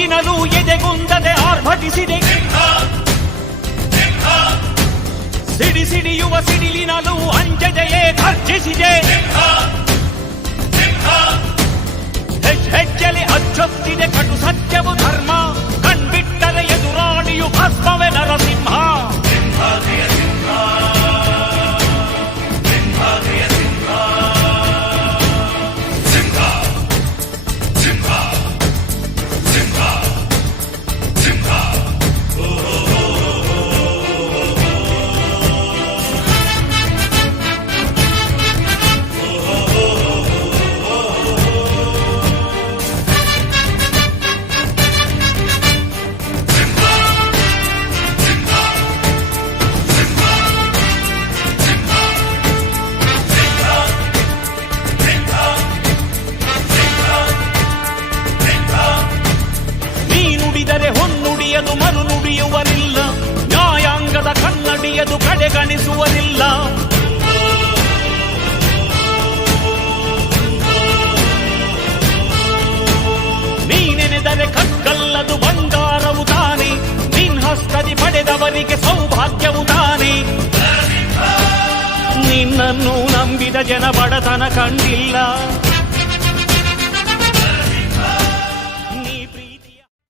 ನುಗ್ಗಿನಲು ಎದೆಗುಂದದೆ ಆರ್ಭಟಿಸಿದೆ. ಸಿಡಿಸಿಡಿಯುವ ಸಿಡಿಲಿನಲು ಅಂಜದೆಯೇ ಗರ್ಜಿಸಿದೆ. ಹೆಜ್ಜೆಲೆ ಅಚ್ಚೊತ್ತಿದೆ ಕಟು ಸತ್ಯವು ಧರ್ಮ. ಕಣ್ಬಿಟ್ಟರೆ ಎದುರಾಳಿಯು ಭಸ್ಮವೇ ನರಸಿಂಹ. ಹೊನ್ನುಡಿಯದು ಮರು ನುಡಿಯುವರಿಲ್ಲ. ನ್ಯಾಯಾಂಗದ ಕನ್ನಡಿಯದು ಕಡೆಗಣಿಸುವರಿಲ್ಲ. ನೀನೆನೆದರೆ ಕಗ್ಗಲ್ಲದು ಬಂಗಾರವು ತಾನೆ. ನಿನ್ಹಸ್ತದಿ ಪಡೆದವರಿಗೆ ಸೌಭಾಗ್ಯವು ತಾನೆ. ನಿನ್ನನ್ನು ನಂಬಿದ ಜನ ಬಡತನ ಕಂಡಿಲ್ಲ.